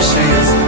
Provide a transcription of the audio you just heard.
she is